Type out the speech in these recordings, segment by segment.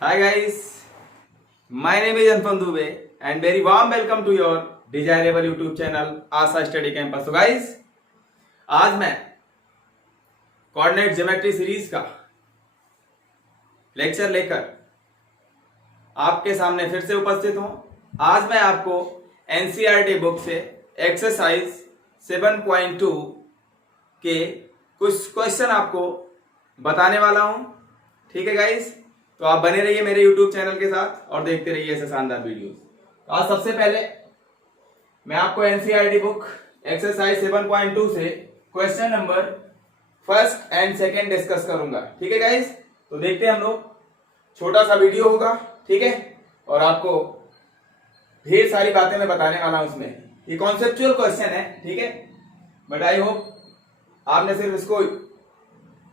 Hi guys, my name is Anupam Dubey and very warm welcome to your desirable YouTube channel Asha study campus. तो guys आज मैं coordinate geometry series का lecture लेकर आपके सामने फिर से उपस्थित हूं। आज मैं आपको एनसीईआरटी बुक से एक्सरसाइज 7.2 के कुछ क्वेश्चन आपको बताने वाला हूं। ठीक है गाइस, तो आप बने रहिए मेरे YouTube चैनल के साथ और देखते रहिए ऐसे शानदार वीडियोस। तो आज सबसे पहले मैं आपको एनसीईआरटी बुक एक्सरसाइज 7.2 से question number first and second discuss करूंगा। ठीक है गाइस, तो देखते हैं हम लोग। छोटा सा वीडियो होगा, ठीक है, और आपको ढेर सारी बातें मैं बताने वाला हूं उसमें। ये कॉन्सेप्चुअल क्वेश्चन है, ठीक है, बट आई होप आपने सिर्फ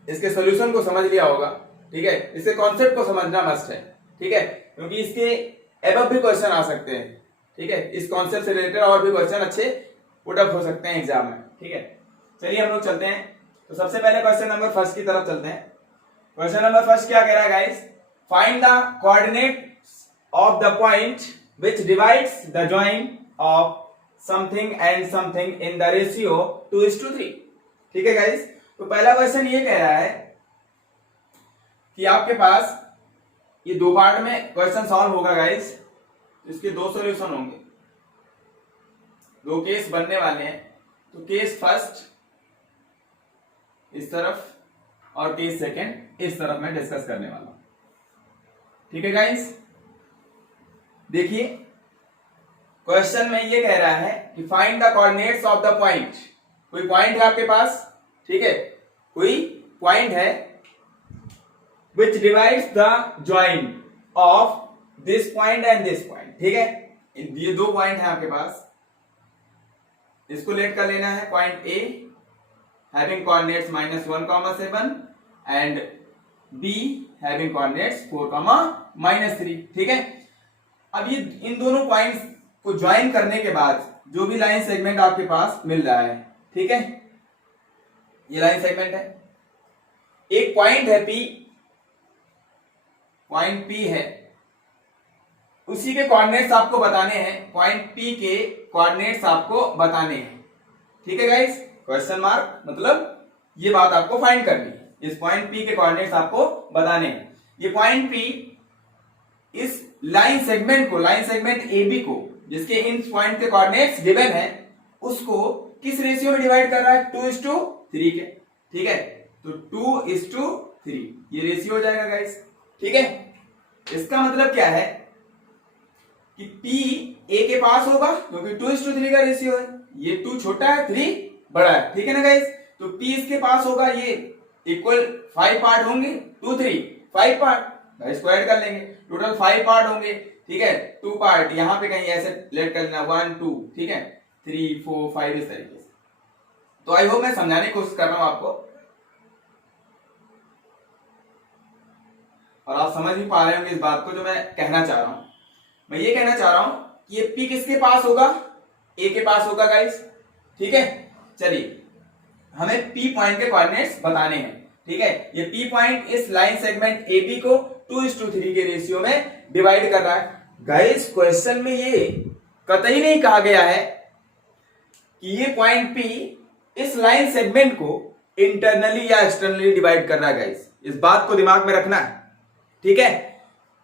इसके सोल्यूशन को समझ लिया होगा। ठीक है, इसके कॉन्सेप्ट को समझना मस्ट है, ठीक है, क्योंकि इसके एबव भी क्वेश्चन आ सकते हैं। ठीक है, इस कॉन्सेप्ट से रिलेटेड और भी क्वेश्चन अच्छे पुट अप हो सकते हैं एग्जाम में। ठीक है, चलिए हम लोग चलते हैं। तो सबसे पहले क्वेश्चन नंबर फर्स्ट की तरफ चलते हैं। क्वेश्चन नंबर फर्स्ट क्या कह रहा है guys? Find the coordinates of the point which divides the join of something and something in the ratio 2:3। ठीक है गाइस, तो पहला क्वेश्चन ये कह रहा है कि आपके पास ये दो पार्ट में क्वेश्चन सॉल्व होगा गाइस। इसके दो सॉल्यूशन होंगे, दो केस बनने वाले हैं। तो केस फर्स्ट इस तरफ और केस सेकंड इस तरफ मैं डिस्कस करने वाला हूं। ठीक है गाइस, देखिए क्वेश्चन में ये कह रहा है कि find the coordinates of the point. कोई पॉइंट है आपके पास, ठीक है, कोई पॉइंट है which divides the join of this point and this point। ठीक है, ये दो पॉइंट है आपके पास, इसको लेट कर लेना है। Point A having coordinates -1, 7 and be having coordinates 4, -3। ठीक है, अब ये इन दोनों पॉइंट्स को ज्वाइन करने के बाद जो भी लाइन सेगमेंट आपके पास मिल रहा है, ठीक है, ये लाइन सेगमेंट है। एक पॉइंट है पी, पॉइंट पी है, उसी के कोऑर्डिनेट्स आपको बताने हैं। पॉइंट पी के कोऑर्डिनेट्स आपको बताने हैं। ठीक है गाइस, क्वेश्चन मार्क मतलब ये बात आपको फाइंड करनी है। इस पॉइंट पी के कोऑर्डिनेट्स आपको बताने हैं। ये पॉइंट पी इस लाइन सेगमेंट को, लाइन सेगमेंट AB को, जिसके इन पॉइंट के कोऑर्डिनेट्स गिवन है, उसको किस रेशियो में डिवाइड कर रहा है? 2:3 के। ठीक है, तो 2:3 ये रेशियो हो जाएगा गाइस। ठीक है, इसका मतलब क्या है कि P A के पास होगा क्योंकि 2:3 का रेशियो है। ये 2 छोटा है, 3 बड़ा है। ठीक है ना गाइस, तो P इसके पास होगा, ये इक्वल 5 पार्ट होंगे, 2 3 5 पार्ट, स्क्वायर कर लेंगे, टोटल 5 पार्ट होंगे। ठीक है, 2 पार्ट यहां पे कहीं ऐसे लेट कर लेना, 1 2, ठीक है, 3 4 5 इस तरीके से। तो आई होप मैं समझाने की कोशिश कर रहा हूं आपको और आप समझ भी पा रहे होंगे इस बात को जो मैं कहना चाह रहा हूं। मैं ये कहना चाह रहा हूं कि ये P किसके पास होगा? A के पास होगा गाइस। ठीक है, चलिए हमें P पॉइंट के कोऑर्डिनेट्स बताने हैं। ठीक है, ये P पॉइंट इस लाइन सेगमेंट AB को 2:3 के रेशियो में डिवाइड कर रहा है। गाइस क्वेश्चन में ये कतई नहीं कहा गया है कि ये पॉइंट P इस लाइन सेगमेंट को इंटरनली या एक्सटर्नली डिवाइड कर रहा है। गाइस इस बात को दिमाग में रखना है। ठीक है,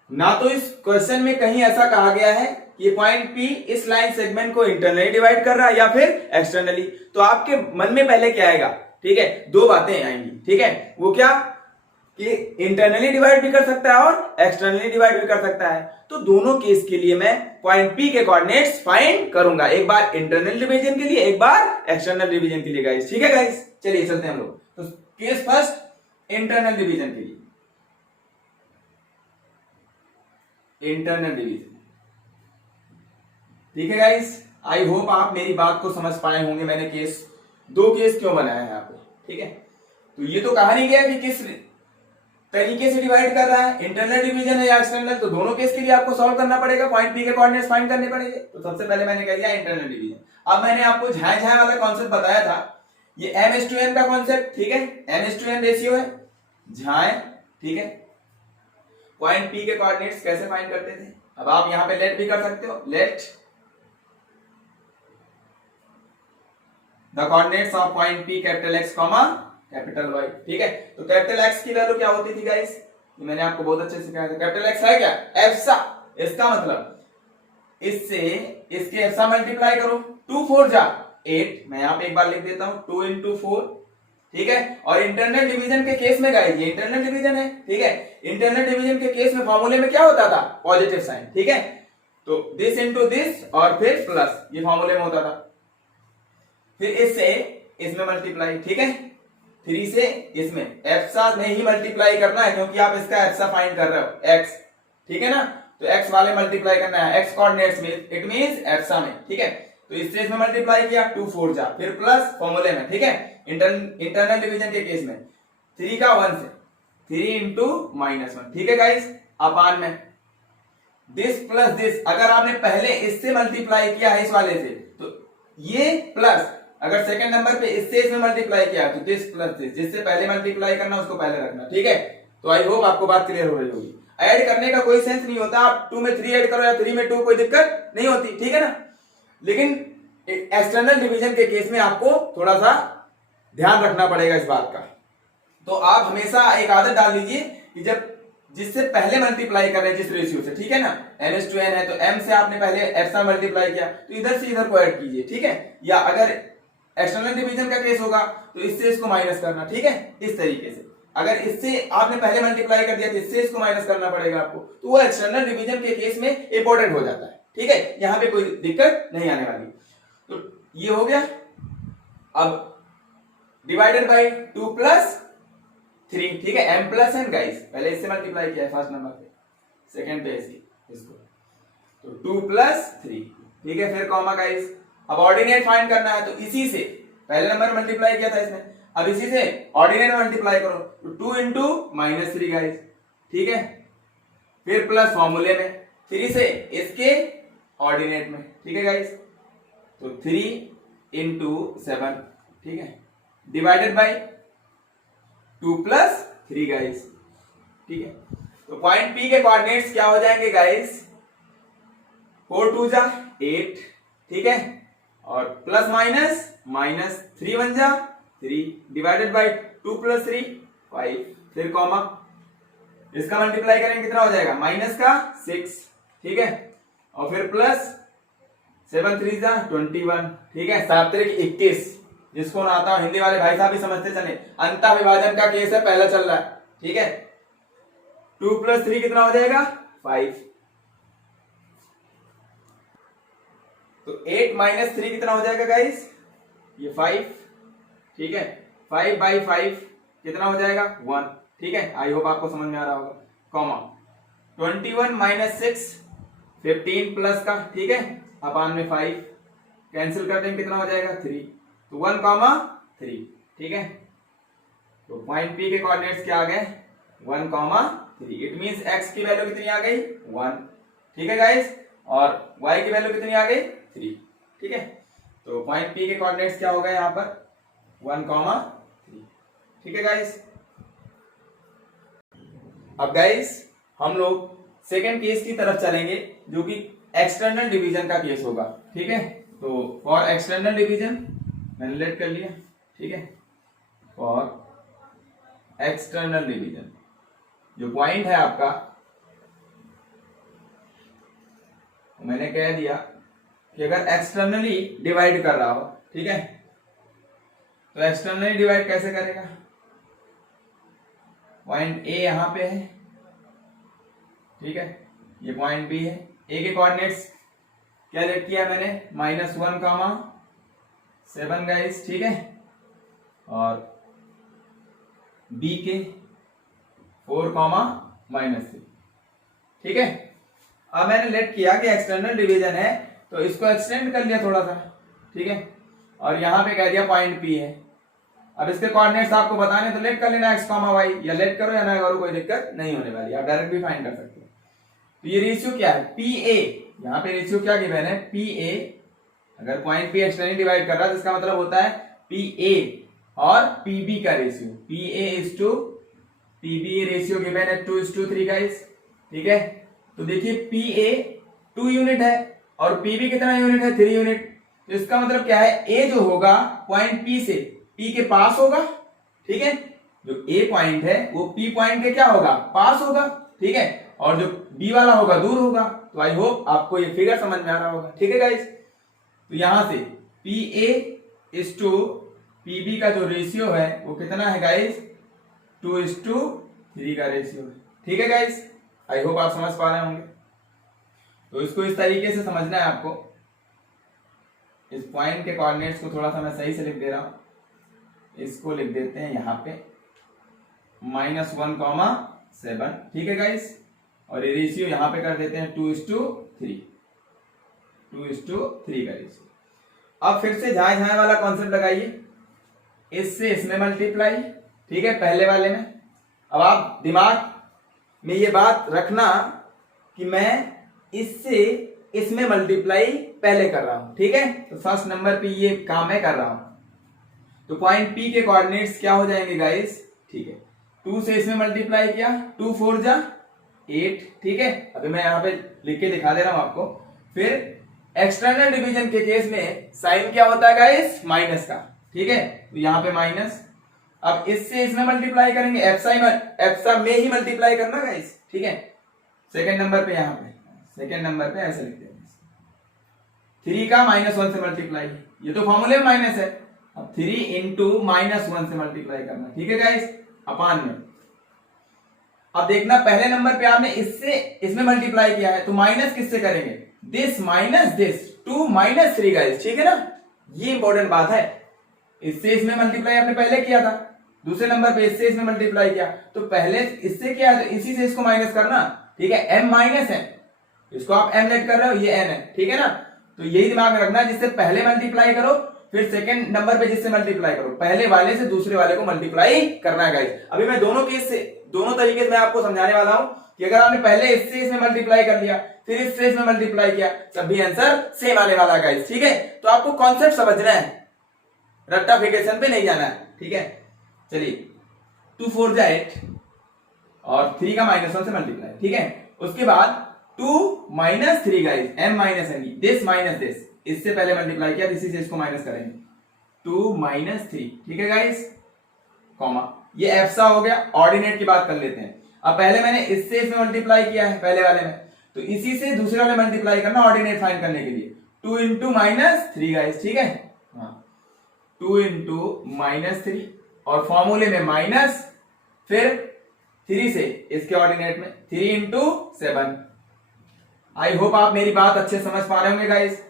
ना तो इस क्वेश्चन में कहीं ऐसा कहा गया है कि पॉइंट P इस लाइन सेगमेंट को इंटरनली डिवाइड कर रहा है या फिर एक्सटर्नली। तो आपके मन में पहले क्या आएगा? ठीक है, दो बातें आएंगी। ठीक है, वो क्या कि इंटरनली डिवाइड भी कर सकता है और एक्सटर्नली डिवाइड भी कर सकता है। तो दोनों केस के लिए मैं पॉइंट P के कोऑर्डिनेट्स फाइंड करूंगा, एक बार इंटरनल डिवीजन के लिए, एक बार एक्सटर्नल डिवीजन के लिए गाइस। ठीक है गाइस, चलिए चलते हैं हम लोग। तो केस फर्स्ट इंटरनल डिवीजन के लिए, इंटरनल डिवीजन। ठीक है गाइस, आई होप आप मेरी बात को समझ पाए होंगे। मैंने दो केस क्यों बनाया है यहाँ पे। ठीक है, तो ये तो कहा नहीं गया कि किस तरीके से डिवाइड कर रहा है, इंटरनल डिवीजन है या एक्सटर्नल। तो दोनों केस के लिए आपको सॉल्व करना पड़ेगा, पॉइंट P के कोऑर्डिनेट्स फाइंड करने पड़ेंगे। तो सबसे पहले मैंने कह दिया इंटरनल डिवीजन। अब मैंने आपको झाए झाए वाला कॉन्सेप्ट बताया था, ये M:N का कॉन्सेप्ट। ठीक है, N:N रेशियो है, झाए। ठीक है, पॉइंट पी के कोऑर्डिनेट्स कैसे फाइंड करते थे? अब आप यहां पे लेट भी कर सकते हो, let the coordinates of point P capital X comma capital Y. ठीक है, तो कैपिटल एक्स की वैल्यू क्या होती थी गाइस? मैंने आपको बहुत अच्छे से सिखाया था। कैपिटल एक्स है क्या? एफसा। इसका मतलब इससे इसके एफसा मल्टीप्लाई करो, 2 4 जा 8। मैं यहां पे एक बार लिख देता हूं, 2 into 4। ठीक है, और इंटरनल डिवीजन के केस में गाइस ये इंटरनल डिवीजन है। ठीक है, इंटरनल डिवीजन के केस में फॉर्मूले में क्या होता था? Positive sign. ठीक है, तो दिस इंटू दिस और फिर प्लस, ये फॉर्मूले में होता था। फिर इससे इसमें मल्टीप्लाई। ठीक है, 3 से इसमें एफसा में ही मल्टीप्लाई करना है, क्योंकि आप इसका एफसा फाइंड कर रहे हो एक्स। ठीक है ना, तो एक्स वाले मल्टीप्लाई करना है, एक्स कोऑर्डिनेट्स में, इट मींस एफसा में। ठीक है, तो इससे इसमें मल्टीप्लाई किया, 2 4 जा, फिर प्लस फॉर्मूले में। ठीक है, इंटरनल डिवीजन के केस में 3 का 1 से 3 इंटू -1। ठीक है गाइस, अपान में दिस प्लस दिस। अगर आपने पहले इससे मल्टीप्लाई किया है इस वाले से, तो ये प्लस, अगर सेकंड नंबर पे इससे इसमें मल्टीप्लाई किया तो दिस प्लस दिस, जिससे पहले मल्टीप्लाई करना उसको पहले रखना। ठीक है, तो आई होप आपको बात क्लियर हो रही होगी। ऐड करने का कोई सेंस नहीं होता, आप 2 में 3 ऐड करो या 3 में 2, कोई दिक्कत नहीं होती। ठीक है ना, लेकिन एक्सटर्नल डिवीजन के केस में आपको थोड़ा सा ध्यान रखना पड़ेगा इस बात का। तो आप हमेशा एक आदत डाल लीजिए कि जब जिससे पहले मल्टीप्लाई कर रहे हैं जिस रेशियो से, ठीक है ना, n/n है तो m से आपने पहले एफसा मल्टीप्लाई किया, तो इधर से इधर को ऐड कीजिए। ठीक है, या अगर एक्सटर्नल डिवीजन का केस होगा तो इससे इसको माइनस करना। ठीक है, इस तरीके से। अगर इससे आपने पहले मल्टीप्लाई कर दिया तो इससे इसको माइनस करना पड़ेगा आपको, तो वो एक्सटर्नल डिवीजन के केस में इंपॉर्टेंट हो जाता है। ठीक है, यहां पे कोई दिक्कत नहीं आने वाली। तो ये हो गया। अब डिवाइडेड बाय 2 + 3। ठीक है, m + n गाइस, पहले इससे मल्टीप्लाई किया है फर्स्ट नंबर पे, सेकंड पे इसको, तो 2 + 3। ठीक है, फिर कॉमा गाइस। अब ऑर्डिनेट फाइंड करना है, तो इसी से पहले नंबर मल्टीप्लाई किया था इसने, अब इसी से ऑर्डिनेट मल्टीप्लाई करो, तो 2 इंटू -3 गाइस। ठीक है, फिर प्लस फॉर्मूले में 3 से इसके ऑर्डिनेट में। ठीक है गाइस, तो 3 इंटू 7। ठीक है, डिवाइडेड बाय 2 + 3 गाइस। ठीक है, तो पॉइंट पी के कोऑर्डिनेट्स क्या हो जाएंगे गाइस? 4 2 जा 8। ठीक है, और प्लस माइनस -3 1 जा 3, डिवाइडेड बाय 2 + 3 5, फिर कॉमा, इसका मल्टीप्लाई करेंगे कितना हो जाएगा? -6। ठीक है, और फिर प्लस 7 3 जा 21। ठीक है, 7 3 21। जिसको ना आता हो हिंदी वाले भाई साहब भी समझते चले, अंतः विभाजन का केस है, पहला चल रहा है। ठीक है, 2 + 3 कितना हो जाएगा? 5। तो 8 - 3 कितना हो जाएगा गाइस? ये 5। ठीक है, 5/5 कितना हो जाएगा? 1। ठीक है, आई होप आपको समझ में आ रहा होगा। कॉमा 21 - 6 15 प्लस का। ठीक है, अपान में 5 कैंसिल कर देंगे, कितना हो जाएगा? 3। तो 1 3। ठीक है, तो पॉइंट पी के कोऑर्डिनेट्स क्या आ गए? 1 3। इट मींस x की वैल्यू कितनी आ गई? 1। ठीक है गाइस, और y की वैल्यू कितनी आ गई? 3। ठीक है, तो पॉइंट पी के कोऑर्डिनेट्स क्या हो गए यहां पर? 1 3। ठीक है गाइस, अब गाइस हम लोग सेकेंड केस की तरफ चलेंगे, जो कि एक्सटर्नल डिवीजन का केस होगा। ठीक है, तो फॉर एक्सटर्नल डिवीजन मैंने लेट कर लिया। ठीक है, फॉर एक्सटर्नल डिवीजन जो पॉइंट है आपका, मैंने कह दिया कि अगर एक्सटर्नली डिवाइड कर रहा हो, ठीक है, तो एक्सटर्नली डिवाइड कैसे करेगा? पॉइंट ए यहां पे है, ठीक है, ये पॉइंट बी है। ए के कोऑर्डिनेट्स क्या लेट किया मैंने? -1 7 गाइस। ठीक है, और बी के 4 -3। ठीक है, अब मैंने लेट किया कि एक्सटर्नल डिवीजन है तो इसको एक्सटेंड कर लिया थोड़ा सा। ठीक है, और यहां पे कह दिया पॉइंट पी है। अब इसके कोऑर्डिनेट्स आपको बताने तो लेट कर लेना x, y, या लेट करो या ना करो, कोई दिक्कत नहीं होने वाली, आप डायरेक्ट भी फाइंड कर सकते हो। तो ये रेशियो क्या है? PA। यहाँ पे रेशियो क्या गिवन है? PA। अगर पॉइंट P एक्सटर्नली डिवाइड कर रहा है तो इसका मतलब होता है PA और PB का रेशियो। PA/PB रेशियो गिवन है 2:3 गाइस। ठीक है। तो देखिए पी ए 2 यूनिट है और पी बी कितना यूनिट है, 3 यूनिट। तो इसका मतलब क्या है, ए जो होगा पॉइंट पी से पी के पास होगा, ठीक है। जो ए पॉइंट है वो पी पॉइंट के क्या होगा, पास होगा, ठीक है। और जो बी वाला होगा दूर होगा। तो आई होप आपको ये फिगर समझ में आ रहा होगा, ठीक है गाइस। तो यहां से P A is to P B का जो रेशियो है वो कितना है गाइस, 2:3 का रेशियो है, ठीक है गाइस। आई होप आप समझ पा रहे होंगे। तो इसको इस तरीके से समझना है आपको। इस पॉइंट के कोऑर्डिनेट्स को थोड़ा सा मैं सही से लिख दे रहा हूं। इसको लिख देते हैं यहाँ पे -1,7, ठीक है गाइस। और ये रेशियो यहाँ पे कर देते हैं 2:3, 2:3 का रेशियो। अब फिर से झाए झाए वाला कॉन्सेप्ट लगाइए, इससे इसमें मल्टीप्लाई, ठीक है, पहले वाले में। अब आप दिमाग में ये बात रखना कि मैं इससे इसमें मल्टीप्लाई पहले कर रहा हूं, ठीक है। तो फर्स्ट नंबर पे ये काम मैं कर रहा हूं। तो पॉइंट पी के कोऑर्डिनेट्स क्या हो जाएंगे गाइस, ठीक है। 2 से इसमें मल्टीप्लाई किया, 2 4 जा 8, ठीक है। अभी मैं यहाँ पे लिख के दिखा दे रहा हूं आपको। फिर एक्सटर्नल डिवीजन के केस में साइन क्या होता है गाइस, माइनस का, ठीक है। तो यहाँ पे माइनस। अब इससे इसमें मल्टीप्लाई करेंगे, एप्सा में ही मल्टीप्लाई करना गाइस, ठीक है। सेकंड नंबर पे, यहाँ पे सेकंड नंबर पे ऐसे लिखते हैं 3 का -1 से मल्टीप्लाई, ये तो फॉर्मूले में माइनस है। अब 3 इंटू -1 से मल्टीप्लाई करना, ठीक है गाइस, अपान में। अब देखना पहले नंबर पे आपने इससे इसमें मल्टीप्लाई किया है, तो माइनस किससे करेंगे, दिस माइनस दिस, 2 - 3 गाइस, ठीक है ना। ये इंपॉर्टेंट बात है। इससे इसमें मल्टीप्लाई आपने पहले किया था, दूसरे नंबर पे इससे इसमें मल्टीप्लाई किया, तो पहले इससे किया तो इसी से इसको माइनस करना, ठीक है। m माइनस है, इसको आप m लेट कर रहे हो, ये n है, ठीक है ना। तो यही दिमाग में रखना, जिससे पहले मल्टीप्लाई करो फिर सेकंड नंबर पे जिससे मल्टीप्लाई करो, पहले वाले से दूसरे वाले को मल्टीप्लाई करना है गाइस। अभी मैं दोनों केस से, दोनों तरीके से मैं आपको समझाने वाला हूं कि अगर आपने पहले इससे इसमें मल्टीप्लाई कर लिया फिर इससे इसमें मल्टीप्लाई किया, तब भी आंसर सेम आने वाला है गाइस, ठीक है। तो आपको कॉन्सेप्ट समझना है, रट्टाफिकेशन पे नहीं जाना है, ठीक है। चलिए 2 4 जा 8 और 3 का -1 से मल्टीप्लाई, ठीक है। उसके बाद 2 - 3 guys, m - n, this minus this, इससे पहले मल्टीप्लाई किया, इसी से इसको माइनस करेंगे, 2 - 3, ठीक है गाइस, कॉमा। ये एप्सा हो गया। ऑर्डिनेट की बात कर लेते हैं। अब पहले मैंने इससे इसमें मल्टीप्लाई किया है पहले वाले में, तो इसी से दूसरे वाले मल्टीप्लाई करना ऑर्डिनेट फाइंड करने के लिए, 2 इंटू -3 गाइस, ठीक है। हाँ 2 इंटू -3 और फॉर्मूले में माइनस, फिर 3 से इसके ऑर्डिनेट में 3 इंटू 7। आई होप आप मेरी बात अच्छे समझ पा रहे होंगे गाइस।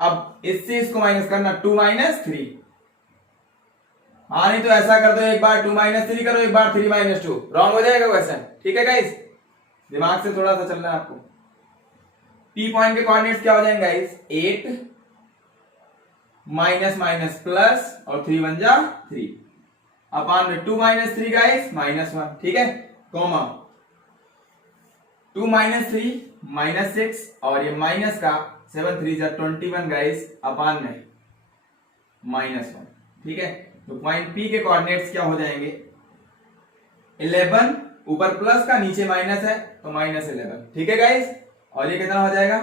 अब इससे इसको माइनस करना, 2 - 3। हाँ नहीं तो ऐसा कर दो, एक बार 2 - 3 करो, एक बार 3 - 2, रॉन्ग हो जाएगा क्वेश्चन, ठीक है गाइस। दिमाग से थोड़ा सा चलना है आपको। पी पॉइंट के कोऑर्डिनेट्स क्या हो जाएंगे गाइस, 8 माइनस माइनस प्लस और 3 1 जा 3 अपान में 2 - 3 गाइस -1, ठीक है, कॉमा 2 - 3 -6 और ये माइनस का 7 3 जा 21 गाइस अपान में -1, ठीक है। तो पॉइंट पी के कोऑर्डिनेट्स क्या हो जाएंगे, 11, ऊपर प्लस का नीचे माइनस है तो -11, ठीक है गाइस। और ये कितना हो जाएगा,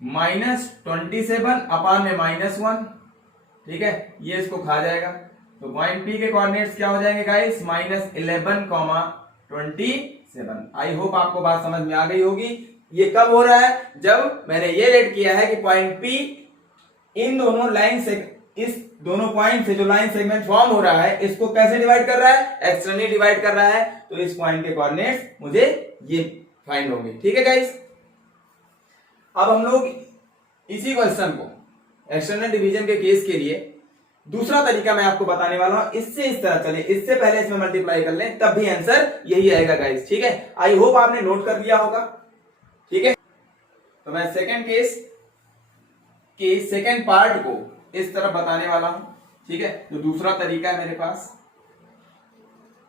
-27 अपान में -1, ठीक है, ये इसको खा जाएगा। तो पॉइंट पी के कोऑर्डिनेट्स क्या हो जाएंगे गाइस, -11, 27। आई होप आपको बात समझ में आ गई होगी। ये कब हो रहा है, जब मैंने ये रेड किया है कि पॉइंट पी इन दोनों लाइन से, इस दोनों पॉइंट से जो लाइन सेगमेंट फॉर्म हो रहा है, इसको कैसे डिवाइड कर रहा है, एक्सटर्नली डिवाइड कर रहा है। तो इस पॉइंट के कोऑर्डिनेट्स मुझे ये फाइंड होंगे, ठीक है गाइस। अब हम लोग इसी क्वेश्चन को एक्सटर्नल डिवीजन के केस के लिए दूसरा तरीका मैं आपको बताने वाला हूं। इससे इस तरह चले, इससे पहले इसमें मल्टीप्लाई कर लें, तब भी आंसर यही आएगा गाइस, ठीक है। आई होप आपने नोट कर लिया होगा, ठीक है। तो मैं सेकंड केस के सेकंड पार्ट को इस तरह बताने वाला हूं, ठीक है। तो दूसरा तरीका है मेरे पास,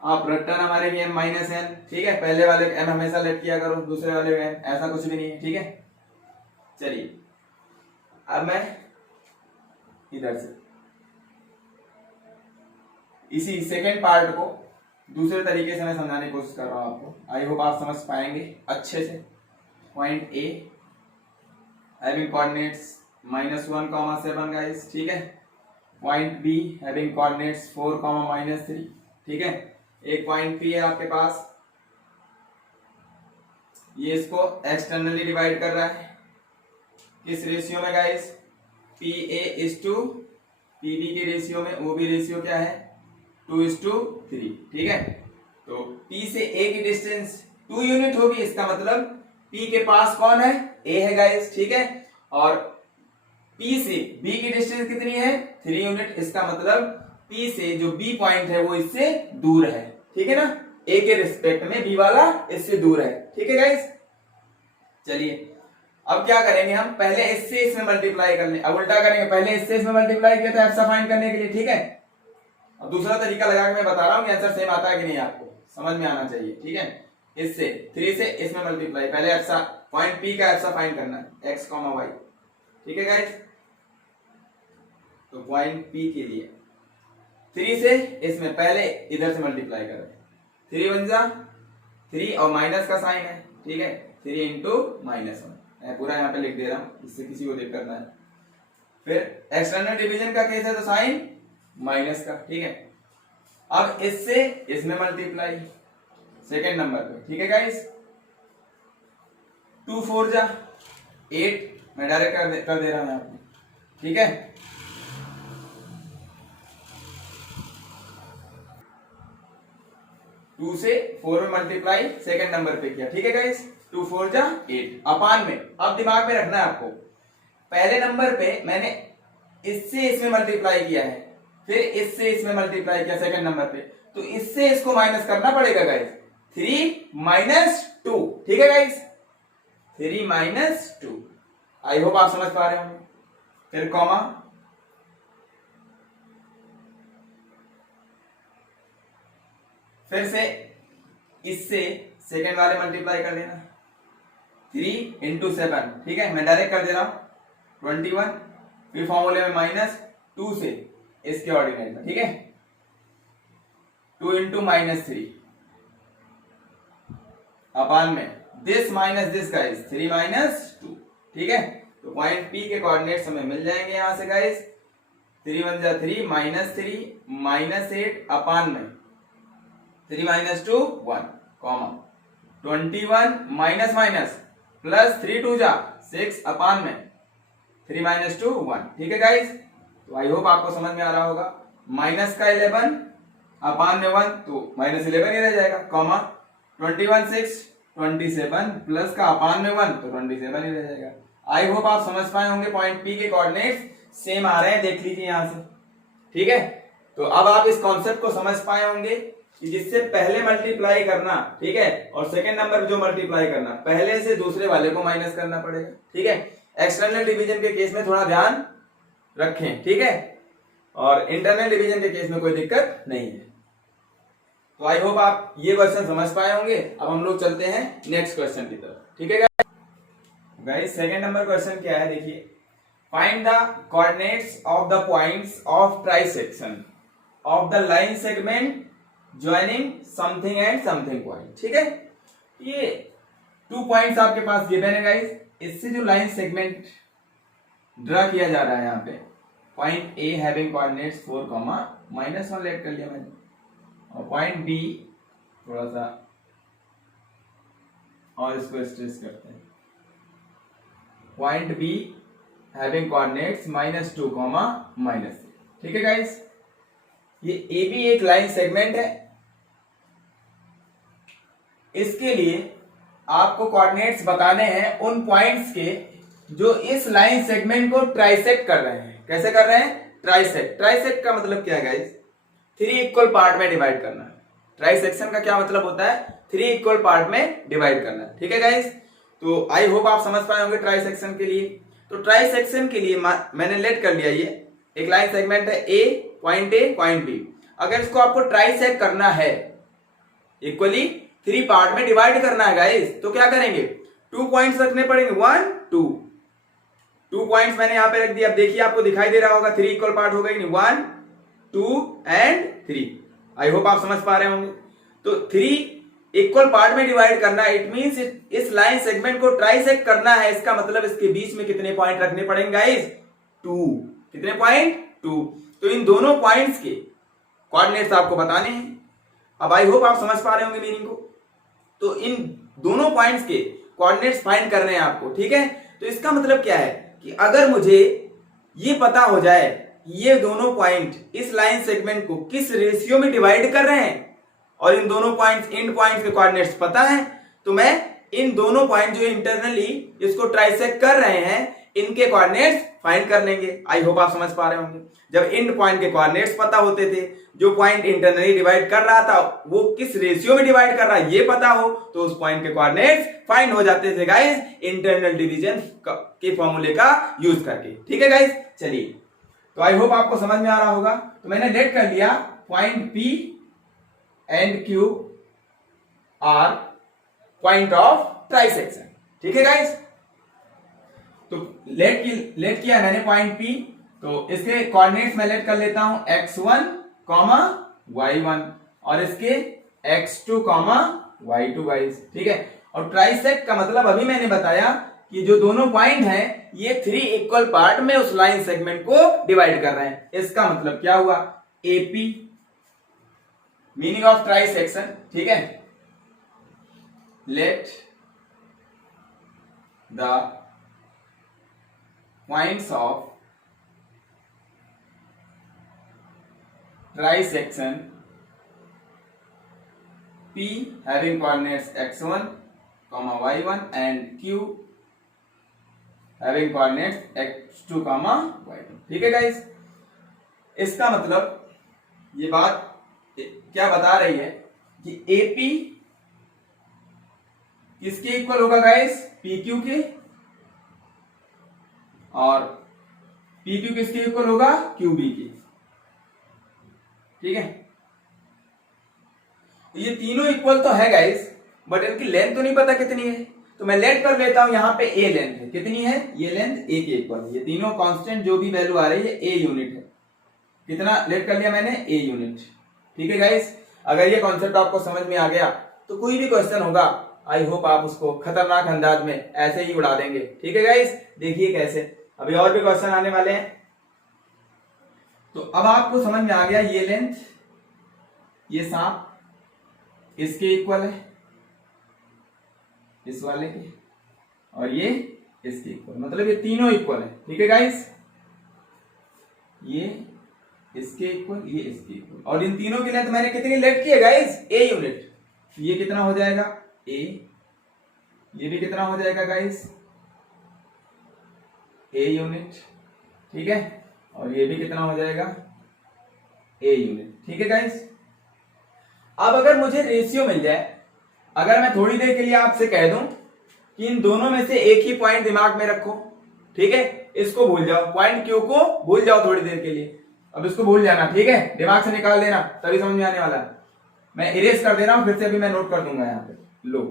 आप रट्टा ना मारेंगे m - n, ठीक है। पहले वाले m हमेशा लेट किया करो, दूसरे वाले m, ऐसा कुछ भी नहीं है, ठीक है। चलिए अब मैं इधर से इसी सेकेंड पार्ट को दूसरे तरीके से मैं समझाने की कोशिश कर रहा हूं आपको, आई होप आप समझ पाएंगे अच्छे से। Point A having coordinates -1, 7 guys, ठीक है। पॉइंट बी हैविंग कोऑर्डिनेट्स 4, -3, ठीक है। एक पॉइंट पी है आपके पास, ये इसको एक्सटर्नली डिवाइड कर रहा है किस रेशियो में गाइस, PA:3, PB के रेशियो में। वो भी रेशियो क्या है, 2:3, ठीक है। तो P से A की डिस्टेंस 2 यूनिट होगी, इसका मतलब P के पास कौन है, A है गाइस, ठीक है। और P से B की डिस्टेंस कितनी है, 3 यूनिट, इसका मतलब P से जो B पॉइंट है वो इससे दूर है, ठीक है ना। A के रिस्पेक्ट में B वाला इससे दूर है, ठीक है गाइस। चलिए अब क्या करेंगे हम, पहले इससे इसमें मल्टीप्लाई करने, अब उल्टा करेंगे, पहले इससे इसमें मल्टीप्लाई किया था ऐसा फाइंड करने के लिए, ठीक है। अब दूसरा तरीका लगा के मैं बता रहा हूं कि आंसर सेम आता है कि नहीं, आपको समझ में आना चाहिए, ठीक है। इससे 3 से इसमें मल्टीप्लाई, पहले ऐसा पॉइंट P का ऐसा फाइंड करना है, x, y, ठीक है गाइस। तो पॉइंट P के लिए 3 से इसमें पहले इधर से मल्टीप्लाई करें, 3 1 जा 3 और माइनस का साइन है, ठीक है। 3 इंटू -1 मैं पूरा यहाँ पे लिख दे रहा हूं, इससे किसी को दिक्कत ना है। फिर एक्सटर्नल डिवीजन का केस है तो साइन माइनस का, ठीक है। अब इससे इसमें मल्टीप्लाई सेकेंड नंबर पे, ठीक है गाइस। 2 4 जा 8, मैं डायरेक्ट कर दे रहा हूं यहाँ पे, ठीक है। 2 से 4 में मल्टीप्लाई सेकेंड नंबर पे किया, ठीक है गाइस। 2 4 जा 8 अपान में, अब दिमाग में रखना है आपको, पहले नंबर पे मैंने इससे इसमें मल्टीप्लाई किया है, फिर इससे इसमें मल्टीप्लाई किया सेकंड नंबर पे, तो इससे इसको माइनस करना पड़ेगा गाइस, 3 - 2, ठीक है गाइस। 3 - 2, आई होप आप समझ पा रहे होंगे। फिर कॉमा, फिर से इससे सेकंड वाले मल्टीप्लाई कर देना, 3 × 7, ठीक है। मैं डायरेक्ट कर दे रहा हूं 21, फिर फॉर्मूले में -2 से इसके ऑर्डिनेट में, ठीक है। 2 × -3 अपान में दिस माइनस दिस गाइस, 3 - 2, ठीक है। तो पॉइंट P के कोऑर्डिनेट्स हमें मिल जाएंगे यहां से गाइस, 3 1 जा 3 -3 -8 अपान में 3 - 2 1, कॉमा 21 माइनस माइनस प्लस 3 2 जा 6 अपान में 3 - 2 1, ठीक है गाइस। तो आई होप आपको समझ में आ रहा होगा। माइनस का 11 अपान में 1 तो -11 ही रह जाएगा, कॉमा 21 6 27 प्लस का अपान में 1 तो 27 ही रह जाएगा। आई होप आप समझ पाए होंगे, पॉइंट P के कोऑर्डिनेट्स सेम आ रहे हैं, देख लीजिए यहां से, ठीक है। तो अब आप इस कॉन्सेप्ट को समझ पाए होंगे कि जिससे पहले मल्टीप्लाई करना, ठीक है, और सेकंड नंबर जो मल्टीप्लाई करना, पहले से दूसरे वाले को माइनस करना पड़ेगा, ठीक है। एक्सटर्नल डिवीजन के केस में थोड़ा ध्यान रखें, ठीक है, और इंटरनल डिवीजन के केस में कोई दिक्कत नहीं है। तो आई होप आप ये क्वेश्चन समझ पाए होंगे। अब हम लोग चलते हैं नेक्स्ट क्वेश्चन की तरफ, ठीक है गाइस। सेकंड नंबर क्वेश्चन क्या है, देखिए, find the coordinates of the points of trisection of the line segment joining something and something point, ठीक है। ये 2 पॉइंट्स आपके पास गिवन है गाइस, इससे जो लाइन सेगमेंट ड्रा किया जा रहा है यहाँ पे, point A having coordinates 4, -1 let कर लिया मैंने, और पॉइंट बी थोड़ा सा और इसको स्ट्रेस करते हैं, पॉइंट बी हैविंग कोऑर्डिनेट्स -2, -3, ठीक है गाइस। ये ए भी एक लाइन सेगमेंट है, इसके लिए आपको कोऑर्डिनेट्स बताने हैं उन पॉइंट्स के जो इस लाइन सेगमेंट को ट्राइसेक्ट कर रहे हैं। कैसे कर रहे हैं, ट्राइसेक्ट। ट्राइसेक्ट का मतलब क्या है गाइस, 3 इक्वल पार्ट में डिवाइड करना। ट्राइसेक्शन का क्या मतलब होता है, 3 इक्वल पार्ट में डिवाइड करना, ठीक है गाइस। तो आई होप आप समझ पाए होंगे ट्राइसेक्शन के लिए। तो ट्राइसेक्शन के लिए मैंने लेट कर लिया, ये एक लाइन सेगमेंट है ए, पॉइंट बी। अगर इसको आपको ट्राइसेक्ट करना है, इक्वली 3 पार्ट में डिवाइड करना है गाइस, तो क्या करेंगे, 2 पॉइंट्स रखने पड़ेंगे, 1 2 पॉइंट्स मैंने यहां पे रख दिया। अब देखिए आपको दिखाई दे रहा होगा 3 इक्वल पार्ट हो गए, 1 2 एंड 3। आई होप आप समझ पा रहे होंगे। तो 3 इक्वल पार्ट में डिवाइड करना, इट मींस इस लाइन सेगमेंट को ट्राइसेक्ट करना है। इसका मतलब इसके बीच में कितने पॉइंट रखने पड़ेंगे गाइस? 2। कितने पॉइंट? 2। तो इन दोनों पॉइंट्स के कोऑर्डिनेट्स आपको बताने हैं। अब आई होप आप समझ पा रहे होंगे मीनिंग को। तो इन दोनों पॉइंट्स के कोऑर्डिनेट्स फाइंड करने हैं आपको, ठीक है। तो इसका मतलब क्या है कि अगर मुझे ये पता हो जाए ये दोनों पॉइंट इस लाइन सेगमेंट को किस रेशियो में डिवाइड कर रहे हैं और इन दोनों पॉइंट्स एंड पॉइंट्स के कोऑर्डिनेट्स पता है, तो मैं इन दोनों पॉइंट जो इंटरनली इसको ट्राइसेक्ट कर रहे हैं इनके कोऑर्डिनेट्स फाइंड कर लेंगे। आई होप आप समझ पा रहे होंगे। जब एंड पॉइंट के कोऑर्डिनेट्स पता होते थे, जो पॉइंट इंटरनली डिवाइड कर रहा था वो किस रेशियो में डिवाइड कर रहा है ये पता हो, तो उस पॉइंट के कोऑर्डिनेट्स फाइंड हो जाते थे गाइस इंटरनल डिवीजन के फॉर्मूले का यूज करके। ठीक है गाइस, चलिए तो आई होप आपको समझ में आ रहा होगा। तो मैंने लेट कर लिया point P and Q are point of trisection. ठीक है गाइस, तो लेट किया मैंने पॉइंट P, तो इसके कोऑर्डिनेट्स मैं लेट कर लेता हूं x1, y1 और इसके x2, y2 गाइस। ठीक है, और ट्राइसेक्ट का मतलब अभी मैंने बताया कि जो दोनों पॉइंट हैं ये 3 इक्वल पार्ट में उस लाइन सेगमेंट को डिवाइड कर रहे हैं। इसका मतलब क्या हुआ? AP meaning of trisection. ठीक है, let the points of trisection P having coordinates x1, y1 and Q having coordinates x2, y2। ठीक है गाइस, इसका मतलब ये बात क्या बता रही है कि AP किसके इक्वल होगा गाइस? PQ के, और PQ किसके इक्वल होगा? QB के। ठीक है, ये तीनों इक्वल तो है गाइस, बट इनकी लेंथ तो नहीं पता कितनी है। तो मैं लेट कर लेता हूं, यहां पे A लेंथ है। कितनी है? ये लेंथ A के इक्वल है। ये तीनों कांस्टेंट जो भी वैल्यू आ रही है A यूनिट है। कितना लेट कर लिया मैंने? A unit. ठीक है गाइस, अगर ये कॉन्सेप्ट आपको समझ में आ गया तो कोई भी क्वेश्चन होगा आई होप आप उसको खतरनाक अंदाज में ऐसे ही उड़ा देंगे। ठीक है गाइस, देखिए कैसे अभी और भी क्वेश्चन आने वाले हैं। तो अब आपको समझ में आ गया ये लेंथ, ये सांप इसके इक्वल है, इस वाले के, और ये इसके इक्वल, मतलब ये तीनों इक्वल है। ठीक है गाइस, ये इसके इक्वल, ये इसके इक्वल, और इन तीनों की लेंथ मैंने कितनी लेट की है गाइस? A unit. ये कितना हो जाएगा? A। ये भी कितना हो जाएगा गाइस? A unit. ठीक है, और ये भी कितना हो जाएगा? A unit. ठीक है गाइस, अब अगर मुझे रेशियो मिल जाए, अगर मैं थोड़ी देर के लिए आपसे कह दूं कि इन दोनों में से एक ही पॉइंट दिमाग में रखो, ठीक है, इसको भूल जाओ, पॉइंट Q को भूल जाओ थोड़ी देर के लिए। अब इसको भूल जाना, ठीक है, दिमाग से निकाल देना, तभी समझ में आने वाला है। मैं इरेज कर दे रहा हूं, फिर से अभी मैं नोट कर दूंगा यहाँ पे। लो,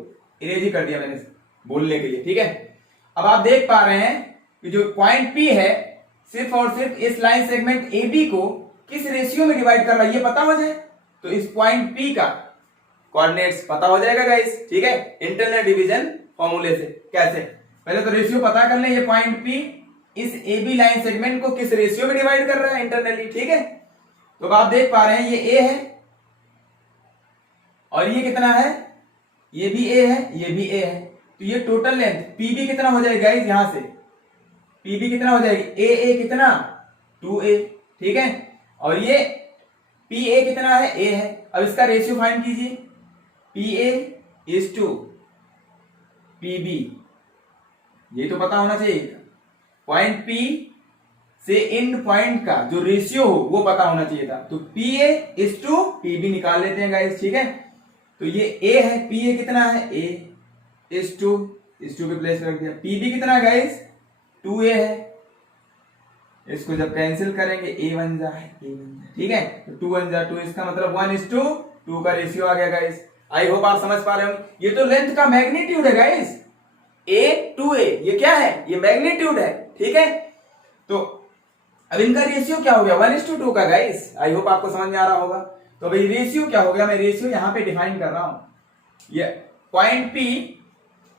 इरेज ही कर दिया मैंने भूलने के लिए। ठीक है, अब आप देख पा रहे हैं कि जो पॉइंट P है सिर्फ और सिर्फ इस लाइन सेगमेंट AB को किस रेशियो में डिवाइड कर रहा है ये पता हो जाए तो इस पॉइंट P का कोऑर्डिनेट्स पता हो जाएगा गाइस। ठीक है, इंटरनल डिवीजन फॉर्मूले से। कैसे? पहले तो रेशियो पता कर ले, ये पॉइंट P इस AB लाइन सेगमेंट को किस रेशियो में डिवाइड कर रहा है इंटरनली। ठीक है, तो आप देख पा रहे हैं ये A है और ये कितना है? ये भी A है, ये भी A है, तो ये टोटल लेंथ PB कितना हो जाएगा गाइस? यहां से PB कितना हो जाएगी? AA कितना? 2A। ठीक है, और ये PA कितना है? A है। अब इसका रेशियो फाइंड कीजिए, PA इज टू PB, ये तो पता होना चाहिए। पॉइंट P से एंड पॉइंट का जो रेशियो हो वो पता होना चाहिए था, तो PA इज टू PB निकाल लेते हैं गाइस। ठीक है, तो ये A है, PA कितना है? A इज टू पे प्लेस कर दिया। PB कितना गाइस? 2A है, इसको जब कैंसिल करेंगे A बन जाए, ठीक है, तो 2 1 जा 2, इसका मतलब 1:2 का रेशियो आ गया गाइस। आई होप आप समझ पा रहे होंगे। ये तो लेंथ का मैग्नीट्यूड है गाइस, A 2A, ये क्या है? ये मैग्नीट्यूड है। ठीक है, तो अब इनका रेशियो क्या हो गया? 1:2 का गाइस। आई होप आपको समझ में आ रहा होगा। तो भाई रेशियो क्या हो गया, मैं रेशियो यहां पे डिफाइन कर रहा हूं। ये पॉइंट P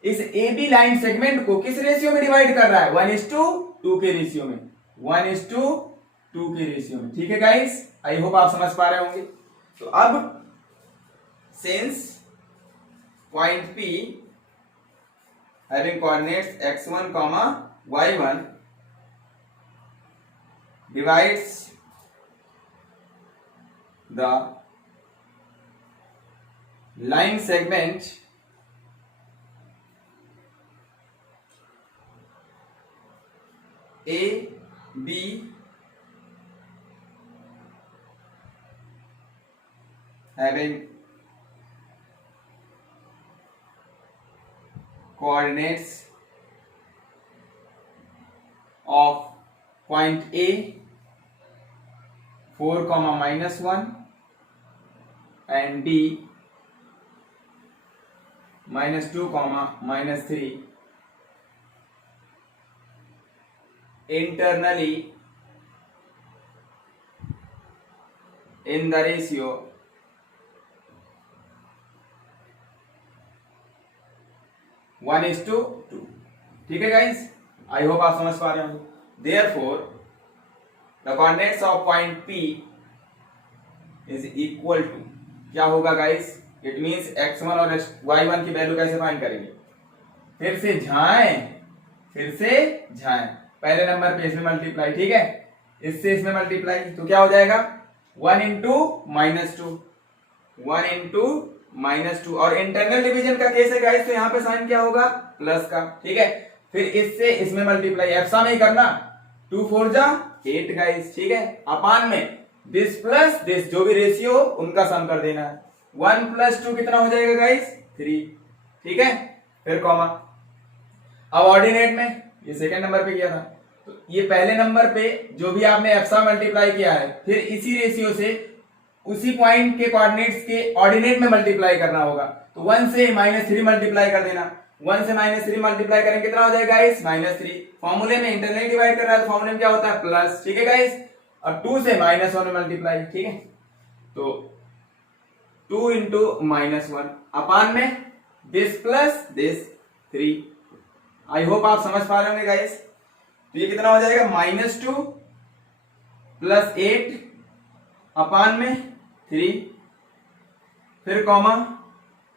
इस AB लाइन सेगमेंट को किस रेशियो में डिवाइड कर रहा है, 1:2 के रेशियो में, 1:2 के रेशियो में। ठीक है गाइस, आई होप आप समझ पा रहे होंगे। तो अब since point P having coordinates x1, y1 divides the line segment AB having coordinates of point A 4, -1 and B -2, -3 internally in the ratio 1:2। ठीक है गाइस, आई होप आप समझ पा रहे होंगे। Therefore the coordinates of point P is equal to, क्या होगा guys, it means x1 और y1 की वैल्यू कैसे फाइंड करेंगे, फिर से झाएं, पहले नंबर पे इसमें मल्टीप्लाई, ठीक है, इससे इसमें मल्टीप्लाई, तो क्या हो जाएगा 1 into -2, 1 into -2, और इंटरनल डिवीजन का केस है गाइस, तो यहाँ पे साइन क्या होगा, प्लस का। ठीक है, फिर इससे इसमें मल्टीप्लाई, एप्सा में ही करना, 2 4 जा 8 गाइस। ठीक है, अपान में दिस प्लस दिस, जो भी रेशियो उनका सम कर देना है। 1 + 2 कितना हो जाएगा गाइस, 3। ठीक है, फिर कॉमा। अब ऑर्डिनेट में ये सेकंड नंबर पे किया था, तो ये पहले नंबर पे जो भी आपने एप्सा मल्टीप्लाई किया है, फिर इसी रेशियो से उसी पॉइंट के कोऑर्डिनेट्स के ऑर्डिनेट में मल्टीप्लाई करना होगा। तो 1 से -3 मल्टीप्लाई कर देना, 1 से -3 मल्टीप्लाई करें कितना हो जाएगा गाइस, -3। फॉर्मूले में इंटरनली डिवाइड कर रहा है, तो फॉर्मूले में क्या होता है, प्लस। ठीक है गाइस, और 2 से -1 में मल्टीप्लाई। ठीक है, तो 2 into -1 अपान में this plus this 3। I hope आप समझ पा रहे होंगे गाइस। तो ये कितना हो जाएगा, -2 + 8 अपान में 3, फिर कॉमा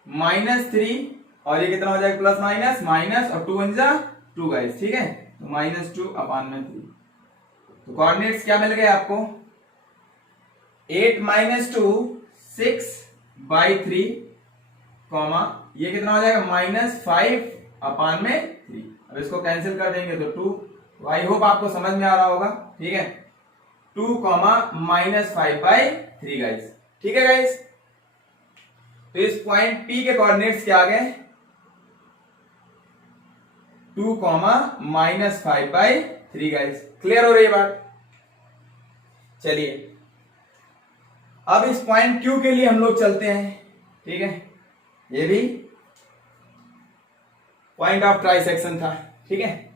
-3, और ये कितना हो जाएगा, प्लस माइनस और 2 1 जा 2 गाइस। ठीक है, तो -2 अपान में 3। तो कोऑर्डिनेट्स क्या मिल गए आपको, 8 - 2 6/3, कॉमा ये कितना हो जाएगा, -5 अपान में 3। अब इसको कैंसिल कर देंगे तो 2। आई होप आपको समझ में आ रहा होगा। ठीक है, 2, -5/3 गाइस। ठीक है गाइस, तो इस पॉइंट P के कोऑर्डिनेट्स क्या आ गए, 2, -5/3 गाइस। क्लियर हो रही है बात। चलिए अब इस पॉइंट Q के लिए हम लोग चलते हैं। ठीक है, ये भी पॉइंट ऑफ ट्राइसेक्शन था। ठीक है,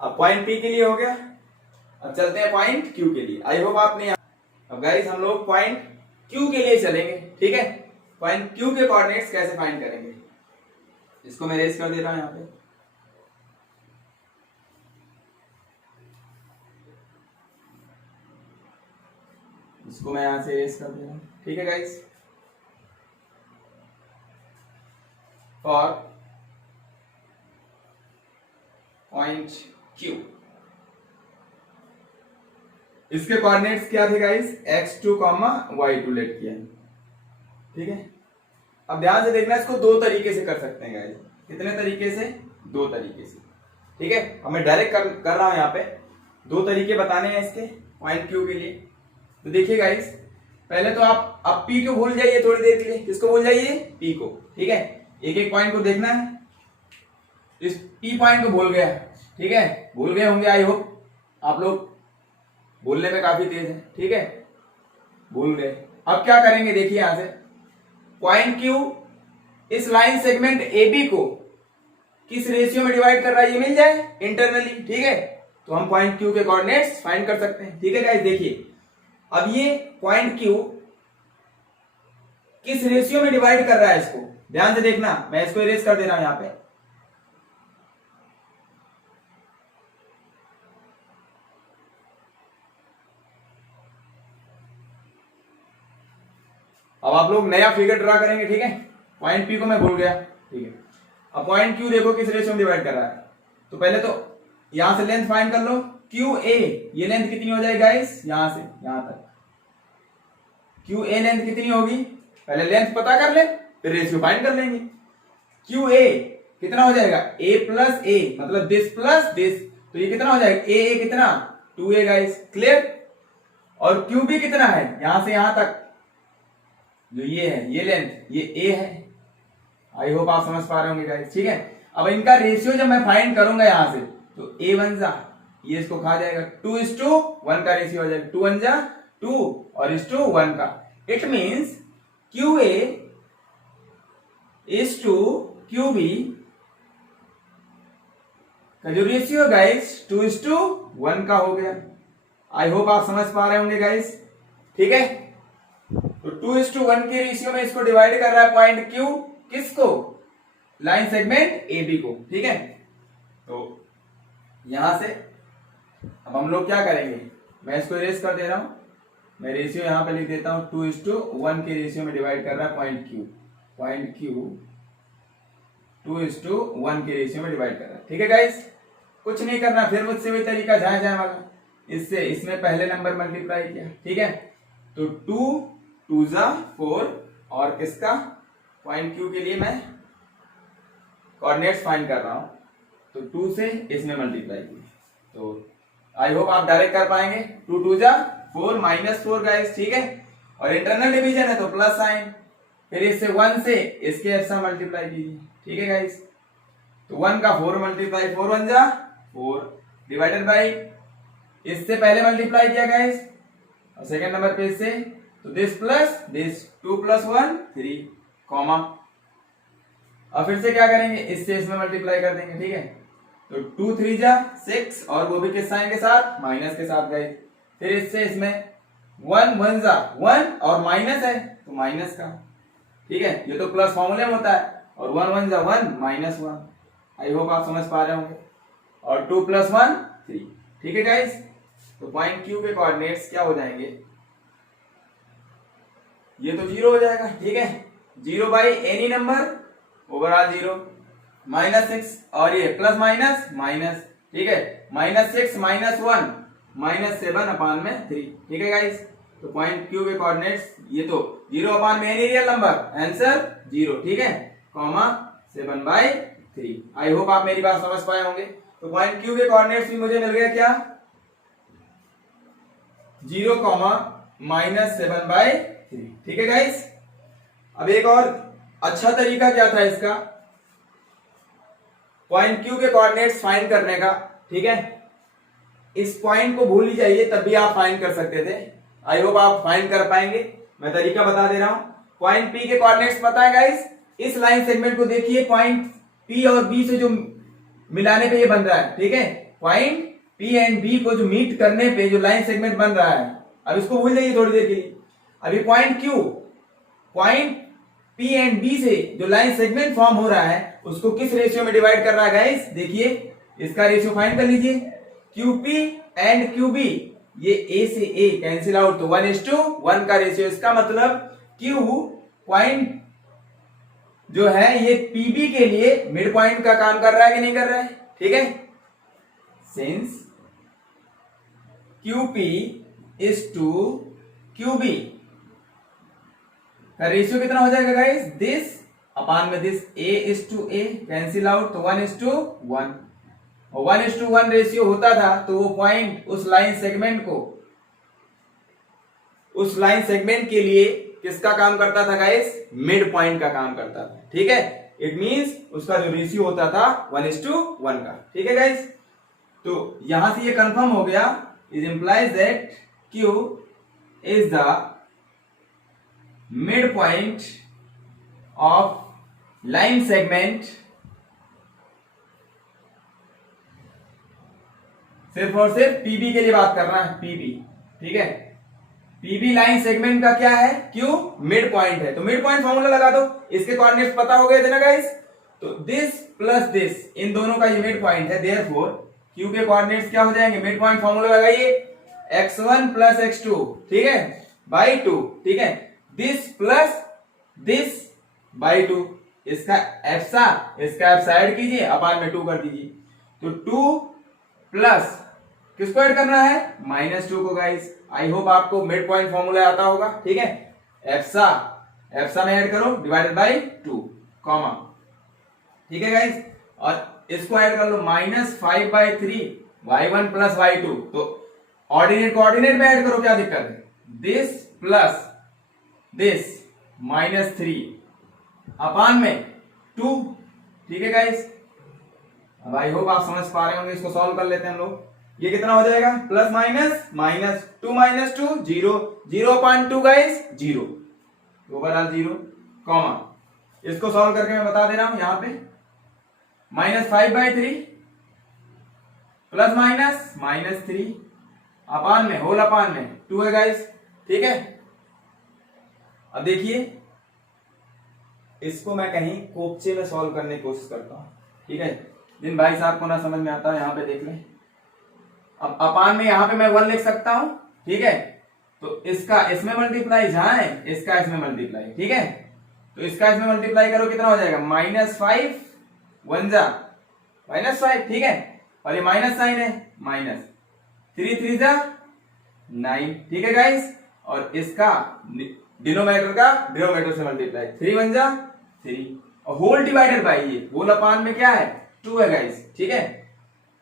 अब पॉइंट P के लिए हो गया, अब चलते हैं पॉइंट Q के लिए। आई होप आपने, अब गाइस हम लोग पॉइंट Q के लिए चलेंगे। ठीक है, पॉइंट Q के कोऑर्डिनेट्स कैसे फाइंड करेंगे, इसको मैं रेस कर दे रहा हूं यहां पे। इसको मैं यहां से रेस कर दे रहा हूं। ठीक है गाइस, फॉर पॉइंट Q इसके कोऑर्डिनेट्स क्या थे गाइस, x2, y2 लेट किया। ठीक है, अब ध्यान से देखना, इसको दो तरीके से कर सकते हैं गाइस। कितने तरीके से, दो तरीके से। ठीक है, अब मैं डायरेक्ट कर रहा हूं यहाँ पे, दो तरीके बताने हैं इसके पॉइंट Q के लिए। तो देखिए गाइस, पहले तो आप अब P को भूल जाइए थोड़ी देर के लिए। किसको भूल जाइए, P को। ठीक है, एक एक पॉइंट को देखना है। इस P पॉइंट को भूल गया, ठीक है, भूल गए होंगे। आई होप आप लोग बोलने में काफी तेज है। ठीक है, भूल गए। अब क्या करेंगे, देखिए यहां से पॉइंट Q इस लाइन सेगमेंट AB को किस रेशियो में डिवाइड कर रहा है, ये मिल जाए इंटरनली। ठीक है, तो हम पॉइंट Q के कोऑर्डिनेट्स फाइंड कर सकते हैं। ठीक है गाइस, देखिए अब ये पॉइंट Q किस रेशियो में डिवाइड कर रहा है इसको, ध्यान से देखना, मैं इसको इरेज कर दे रहा हूं यहां पे। अब आप लोग नया फिगर ड्रा करेंगे, ठीक है। पॉइंट पी को मैं भूल गया, ठीक है। अब पॉइंट क्यू देखो किस रेशियो में डिवाइड कर रहा है। तो पहले तो यहां से लेंथ फाइंड कर लो, क्यू ए, ये लेंथ कितनी हो जाएगी गाइस, यहां से यहां तक क्यू ए लेंथ कितनी होगी, पहले लेंथ पता कर ले फिर रेशियो फाइंड कर लेंगे। क्यू ए कितना हो जाएगा, ए प्लस ए, मतलब दिस प्लस दिस, तो ये कितना हो जाएगा, ए कितना 2a गाइस, क्लियर। और क्यू बी कितना है, यहां से यहां तक जो ये है, ये लेंथ, ये ए है। आई होप आप समझ पा रहे होंगे गाइस, ठीक है। अब इनका रेशियो जब मैं फाइंड करूंगा यहां से, तो ए वन जा, ये इसको खा जाएगा, 2:1 का रेशियो हो जाएगा, 2 वन जा 2 और 1 का। It means Q A is to Q B का जो रेशियो गाइस 2:1 का हो गया। आई होप आप समझ पा रहे होंगे गाइस, ठीक है। तो 2:1 के रेशियो में इसको डिवाइड कर रहा है पॉइंट क्यू, किसको, लाइन सेगमेंट ए बी को, ठीक है। तो यहां से अब हम लोग क्या करेंगे, मैं इसको इरेज कर दे रहा हूं, मैं रेशियो यहां पे लिख देता हूं, 2:1 के रेशियो में डिवाइड कर रहा है पॉइंट क्यू 2:1 के रेशियो में डिवाइड कर रहा है, ठीक है गाइस। कुछ नहीं करना, फिर मुझसे वही तरीका जाए वाला, इससे इसमें पहले नंबर मल्टीप्लाई किया, ठीक है। तो 2 जा 4 और किसका, पॉइंट क्यू के लिए मैं कोऑर्डिनेट्स फाइंड कर रहा हूं, तो 2 से इसमें मल्टीप्लाई किया, तो आई होप आप डायरेक्ट कर पाएंगे। 2 जा 4 -4 गाइस, ठीक है। और इंटरनल डिवीजन है तो प्लस साइन, फिर इससे 1 से इसके ऐसा मल्टीप्लाई कीजिए, ठीक है गाइस। तो 1 का 4 मल्टीप्लाई, 4 1 जा 4 डिवाइडेड बाई, इससे पहले मल्टीप्लाई किया गाइस और सेकंड नंबर पे इससे, तो दिस प्लस दिस, 2 + 1 3 कॉमा, और फिर से क्या करेंगे, इससे इसमें मल्टीप्लाई कर देंगे, ठीक है। तो 2 3 जा 6 और वो भी किस साइन के साथ, माइनस के साथ गाइस। फिर इससे इसमें 1 1 जा 1 और माइनस है तो माइनस का, ठीक है। ये तो प्लस फॉर्मूले में होता है, और 1 1 जा 1 -1। आई होप आप समझ पा रहे होंगे। और 2 + 1 3, ठीक है गाइस। तो पॉइंट क्यू के कोऑर्डिनेट्स क्या हो जाएंगे, ये तो 0 हो जाएगा, ठीक है। 0 बाई एनी नंबर ओवरऑल 0, -6 और ये प्लस माइनस माइनस, ठीक है। -6 -1 -7/3, ठीक है गाइस। तो पॉइंट क्यू के कोऑर्डिनेट्स ये तो 0/में एनी रियल नंबर, आंसर 0, ठीक है, कॉमा 7/3। आई होप आप मेरी बात समझ पाए होंगे। तो पॉइंट क्यू के कोऑर्डिनेट्स भी मुझे मिल गया क्या, 0, -7/3, ठीक है गाइस। अब एक और अच्छा तरीका क्या था इसका, पॉइंट क्यू के कोऑर्डिनेट्स फाइंड करने का, ठीक है। इस पॉइंट को भूल ही जाइए, तब भी आप फाइंड कर सकते थे। आई होप आप फाइंड कर पाएंगे, मैं तरीका बता दे रहा हूं। पॉइंट पी के कोऑर्डिनेट्स पता है गाइस, इस लाइन सेगमेंट को देखिए, पॉइंट पी और बी से जो मिलाने पे ये बन रहा है, ठीक है। पॉइंट पी एंड बी को जो मीट करने पे जो लाइन सेगमेंट बन रहा है, अब इसको भूल जाइए थोड़ी देर के लिए। अभी point Q, point P and B से जो लाइन सेगमेंट फॉर्म हो रहा है, उसको किस रेशियो में डिवाइड कर रहा है गाइस, देखिए इसका रेशियो फाइंड कर लीजिए। QP एंड QB, ये A से A कैंसिल आउट, तो 1:1 का रेशियो। इसका मतलब Q पॉइंट जो है ये PB के लिए मिड पॉइंट का काम कर रहा है कि नहीं कर रहा है, ठीक है। Since QP is to QB का रेशियो कितना हो जाएगा गाइस, दिस अपान में this, A is to A cancel out, तो 1:1। और 1:1 रेशियो होता था तो वो पॉइंट उस लाइन सेगमेंट को, उस लाइन सेगमेंट के लिए किसका काम करता था गाइस, मिड पॉइंट का काम करता था, ठीक है। इट मींस उसका जो रेशियो होता था 1:1 का, ठीक है गाइस। तो यहां से ये कंफर्म हो गया, it implies that Q is the mid point of line segment, सिर्फ और सिर्फ पीबी के लिए बात कर रहा है, पीबी, ठीक है। पीबी लाइन सेगमेंट का क्या है, क्यू मिड पॉइंट है, तो मिड पॉइंट फॉर्मूला लगा दो, इसके कोऑर्डिनेट्स पता हो गए थे ना गाइस, तो दिस प्लस दिस, इन दोनों का ये मिड पॉइंट है, देयरफॉर क्यू के कोऑर्डिनेट्स क्या हो जाएंगे, मिड पॉइंट फॉर्मूला लगाइए, x1 प्लस x2, ठीक है, बाई 2, ठीक है, दिस प्लस दिस बाई 2, इसका एप्सा ऐड कीजिए, अपान में 2 कर दीजिए, तो 2 प्लस किसको ऐड करना है, -2 को गाइस। आई होप आपको मिड पॉइंट फॉर्मूला आता होगा, ठीक है, एप्सा में ऐड करो डिवाइडेड बाई 2 कॉमा, ठीक है गाइस, और इसको ऐड कर लो -5/3 y1 प्लस y2, तो कोऑर्डिनेट में ऐड करो, क्या दिक्कत है, दिस प्लस दिस -3 अपान में 2, ठीक है गाइस। अब आई होप आप समझ पा रहे होंगे, इसको सॉल्व कर लेते हैं हम लोग। ये कितना हो जाएगा, plus minus minus 2 - 2 0, 0.2 guys 0, overall 0 comma, इसको सॉल्व करके मैं बता दे रहा हूं, यहां पे -5/3 प्लस माइनस -3 अपान में होल अपान में 2 है गाइस, ठीक है। अब देखिए इसको मैं कहीं कोपचे में सॉल्व करने की कोशिश करता हूं, ठीक है, जिन भाई साहब को ना समझ में आता है यहां पे देख लें। अब अपान में यहां पे मैं 1 लिख सकता हूं, ठीक है, तो इसका इसमें मल्टीप्लाई जहां है, इसका इसमें मल्टीप्लाई, ठीक है, तो इसका इसमें मल्टीप्लाई करो, कितना हो जाएगा, -5 1 जा -5, ठीक है, और ये माइनस साइन है, -3 3 जा 9, ठीक है गाइस, और इसका डिनोमिनेटर का डिनोमिनेटर से मल्टीप्लाई, 3 1 जा 3, और होल डिवाइडेड बाई ये होल अपान में क्या है, 2 है गाइस, ठीक है।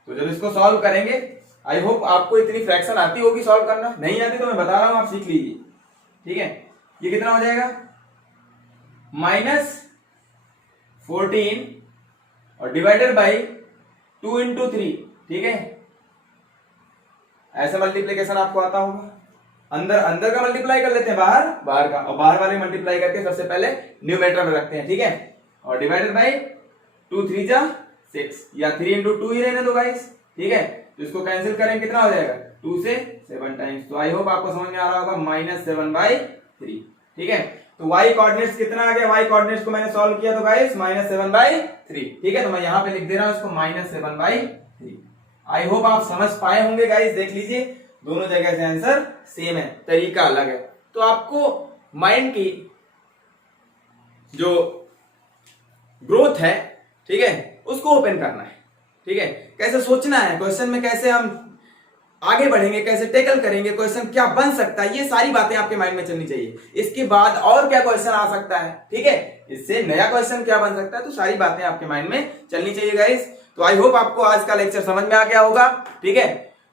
तो जब इसको सॉल्व करेंगे, आई होप आपको इतनी फ्रैक्शन आती होगी सॉल्व करना, नहीं आती तो मैं बता रहा हूं, आप सीख लीजिए, ठीक है। ये कितना हो जाएगा, -14 और डिवाइडेड बाई 2 × 3, ठीक है, ऐसा मल्टीप्लीकेशन आपको आता होगा, अंदर का मल्टीप्लाई कर लेते हैं, बाहर का, और बाहर वाले मल्टीप्लाई करके सबसे पहले न्यूमरेटर में रखते हैं, ठीक है, और डिवाइडेड बाई 2 3 जा 6, या 3 × 2 ही रहने दो गाइस, ठीक है, तो इसको कैंसिल करें, कितना हो जाएगा, 2 से 7 टाइम्स, तो आई होप आपको समझ में आ रहा होगा, -7/3, ठीक है। तो y कोऑर्डिनेट्स कितना आ गया, y कोऑर्डिनेट्स को मैंने सॉल्व किया तो गाइस -7/3, ठीक है, तो मैं यहां पे लिख दे रहा हूं इसको -7/3। आई होप आप समझ पाए होंगे गाइस, देख लीजिए दोनों जगह से आंसर सेम है, तरीका अलग है, तो आपको माइंड की जो ग्रोथ है, ठीक है, उसको ओपन करना है, ठीक है, कैसे सोचना है क्वेश्चन में, कैसे हम आगे बढ़ेंगे, कैसे टैकल करेंगे, क्वेश्चन क्या बन सकता है, ये सारी बातें आपके माइंड में चलनी चाहिए। इसके बाद और क्या क्वेश्चन आ सकता है, ठीक है, इससे नया क्वेश्चन क्या बन सकता है, तो सारी बातें आपके माइंड में चलनी चाहिए गाइस। तो आई होप आपको आज का लेक्चर समझ में आ गया होगा, ठीक है,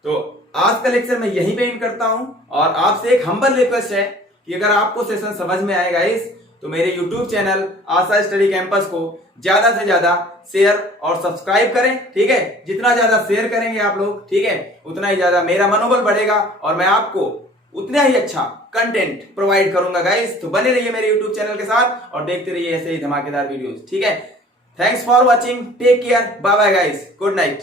तो आज का लेक्चर मैं यहीं पे एंड करता हूं, और आपसे एक हम्बल रिक्वेस्ट है कि अगर आपको सेशन समझ में आए गाइस, तो मेरे YouTube चैनल आशा स्टडी कैंपस को ज्यादा से ज्यादा शेयर और सब्सक्राइब करें, ठीक है, जितना ज्यादा शेयर करेंगे आप लोग, ठीक है, उतना ही ज्यादा मेरा मनोबल बढ़ेगा और मैं आपको उतना ही अच्छा कंटेंट प्रोवाइड करूंगा गाइस। तो बने रहिए मेरे YouTube चैनल के साथ और देखते रहिए ऐसे ही धमाकेदार वीडियोस, ठीक है। Thanks for watching, take care, bye bye guys, good night.